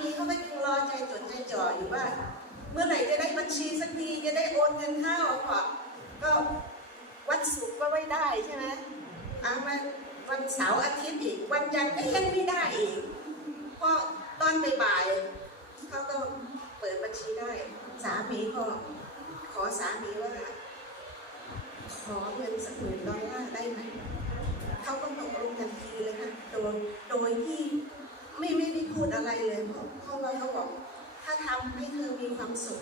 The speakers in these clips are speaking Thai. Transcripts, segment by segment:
มีเขาก็ยังรอใจจดใจจ่ออยู่ว่า เมื่อไหร่จะได้บัญชีสักทีจะได้โอนเงินเข้าก็ก็วันศุกร์ก็ไม่ได้ใช่ไหมอามาวันเสาร์อาทิตย์อีกวันจันทร์ก็ยังไม่ได้อีกพอตอนบ่ายเขาก็เปิดบัญชีได้ สามีก็ขอสามีว่า ขอเงินสักหมื่นดอลลาร์ได้ไหมเขาก็ตกลงทันทีเลยค่ะโดยโดยที่ อะไรเลยเพราะเพราะว่าเขาบอก ถ้าทำให้เธอมีความสุข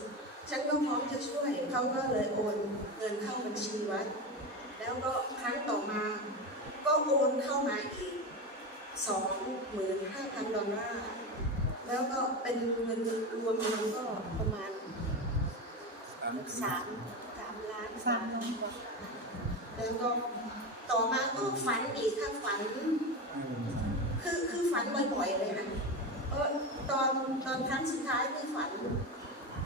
ฉันก็พร้อมจะช่วยเขาก็เลยโอนเงินเข้าบัญชีวัด แล้วก็ครั้งต่อมา ก็โอนเข้ามาอีกสองหมื่นห้าพันดอลลาร์แล้วก็เป็นเงินรวมมันก็ประมาณสามสามล้านสามล้านกว่าแล้วก็ต่อมาก็ฝันอีกค่ะฝัน คือคือฝันบ่อยๆเลยนะเออตอนตอนครั้งสุดท้ายที่ฝัน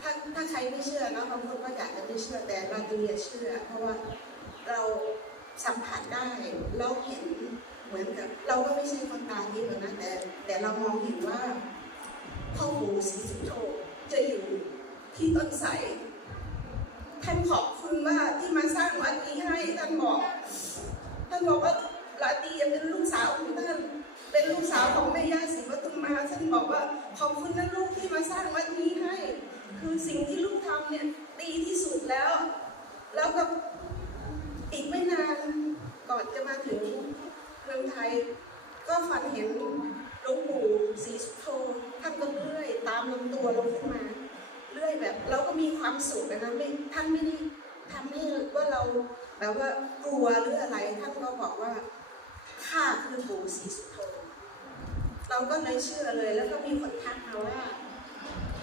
ถ้าถ้าใครไม่เชื่อเนาะบางคนก็อยากจะไม่เชื่อแต่เราตีเชื่อ เพราะว่าเราสัมผัสได้เราเห็นเหมือนกับ เราก็ไม่ใช่คนตาทิพย์หรอกนะแต่ แต่เรามองเห็นว่าพ่อปู่ศรีสุโธจะอยู่ที่ต้นไทรท่านขอบคุณว่าที่มาสร้างวัดนี้ให้ท่านบอกท่านบอกว่าลาตรีเป็นลูกสาวของท่าน เป็นลูกสาวของแม่ย่าศรีปทุมมาท่านบอกว่าขอบคุณนะลูกที่มาสร้างวัดนี้ให้ คือสิ่งที่ลูกทำเนี่ยดีที่สุดแล้ว แล้วก็อีกไม่นานก่อนจะมาถึงเมืองไทย ก็ฝันเห็นหลวงปู่ศรีสุโธท่านก็เลื่อยตามลำตัวลงขึ้นมาเลื่อยแบบ เราก็มีความสุขนะไม่ท่านไม่ได้ทำให้ว่าเราแบบว่ากลัวหรืออะไรท่านก็บอกว่าข้าคือปู่ศรีสุโธ เราก็เลยเชื่อเลยแล้วก็มีคนทักมาว่า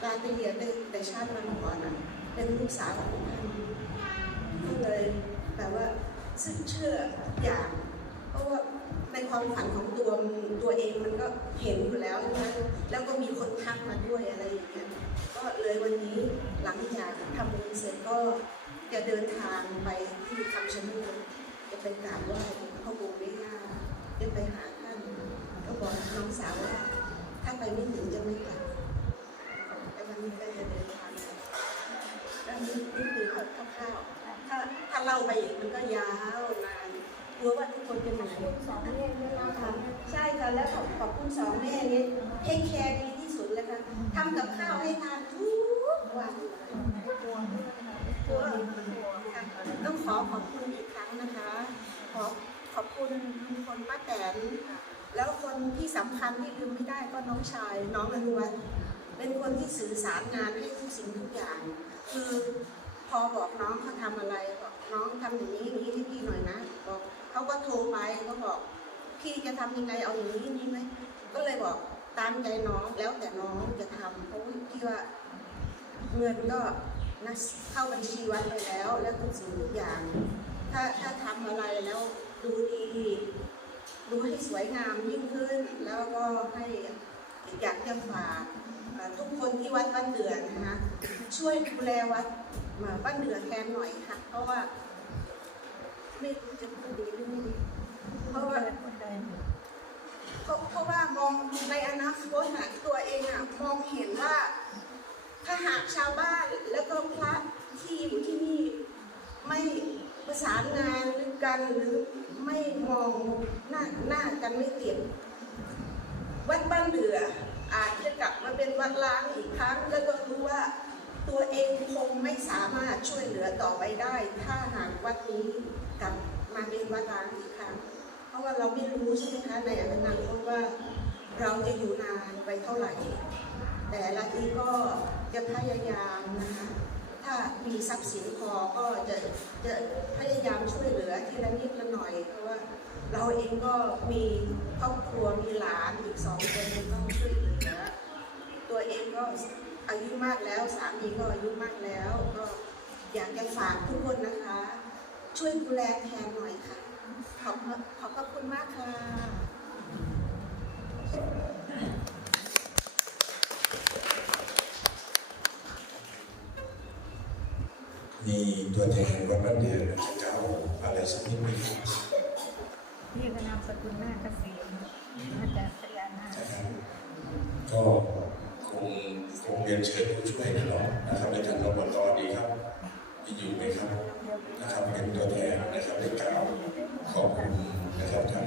ราตรีเป็นแต่ชาติมันก่อนอะเป็นลูกสาวของท่านก็เลยแบบว่าซึ่งเชื่ออย่างเพราะว่าในความฝันของตัวตัวเองมันก็เห็นอยู่แล้วใช่ไหมแล้วก็มีคนทักมาด้วยอะไรอย่างเงี้ยก็เลยวันนี้หลังจากทำบุญเสร็จก็จะเดินทางไปที่คำชะโนดจะไปกราบไหว้พ่อปู่แม่ย่าจะไปหาท่านก็บอกน้องสาวว่า ถ้า ไปไม่ถึงจะไม่กลับแต่วันนี้ก็จะเดินทางแล้วนี่นี่คือคร่าวๆถ้าถ้าเล่าไปอีกมันก็ยาวนานกลัวว่าทุกคนจะเหนื่อยสองเลขด้วยนะคะใช่ค่ะแล้วขอบขอบคุณสองแม่นี่เทคแคร์ดีที่สุดเลยค่ะทำกับข้าวให้ทานทุกวันตัวด้วยนะคะตัวต้องขอขอบคุณอีกครั้งนะคะ ขอขอบคุณลุงพลป้าแตน แล้วคนที่สำคัญที่ลืมไม่ได้ก็น้องชาย น้องอนุวัฒน์เป็นคนที่สื่อสารงานให้ทุกสิ่งทุกอย่าง คือพอบอกน้องเขาทำอะไรบอกน้องทำอย่างนี้อย่างนี้ให้พี่หน่อยนะบอกเขาก็โทรไปเขาบอกพี่จะทำยังไงเอาอย่างนี้นี่ไหมก็เลยบอกตามใจน้องแล้วแต่น้องจะทำเพราะพี่ว่าเงินก็นะเข้าบัญชีวัดไปแล้ว แล้วทุกสิ่งทุกอย่าง ถ้าถ้าทำอะไรแล้วดูดีดูให้ส วยงามยิ่งขึ้น แล้วก็ให้อยากจะฝากทุกคนที่วัดบ้านเดือนนะคะช่วยดูแลวัดมาบ้านเดือนแทนหน่อยค่ะ เพราะว่า ไม่รู้จะพูดดีหรือไม่ดีเพราะว่าเพราะเพราะว่ามองในอนาคตตัวเองอะมองเห็นว่าถ้าหากชาวบ้านแล้วก็พระที่อยู่ที่นี่ไม่ ประสานงานหรือกันหรือไม่มองหน้าหน้ากันไม่ติดวัดบ้านเดืออาจจะกลับมาเป็นวัดล้างอีกครั้งแล้วก็รู้ว่าตัวเองคงไม่สามารถช่วยเหลือต่อไปได้ ถ้าหากวัดนี้กลับมาเป็นวัดล้างอีกครั้ง เพราะว่าเราไม่รู้ใช่ไหมคะในอนาคตว่าเราจะอยู่นานไปเท่าไหร่ แต่ละทีก็จะพยายามนะคะ ถ้ามีทรัพย์สินพอก็จะจะพยายามช่วยเหลือทีละนิดละหน่อยเพราะว่า เราเองก็มีครอบครัวมีหลานอีกสองคนต้องช่วยเหลือตัวเองก็อายุมากแล้วสามีก็อายุมากแล้ว ก็อยากจะฝากทุกคนนะคะ ช่วยดูแลแทนหน่อยค่ะขอบขอบพระคุณมากค่ะ สักนิดนึงพี่ก็นามสกุลหน้าเกษมมาจากสยามาก็คงคงเรียนเชิญผู้ช่วยนะหรอะนะครับในทางระบกตอดีครับมีอยู่ไหมครับนะครับเป็นตัวแทนนะครับในกล่าวขอบคุณนะครับท่าน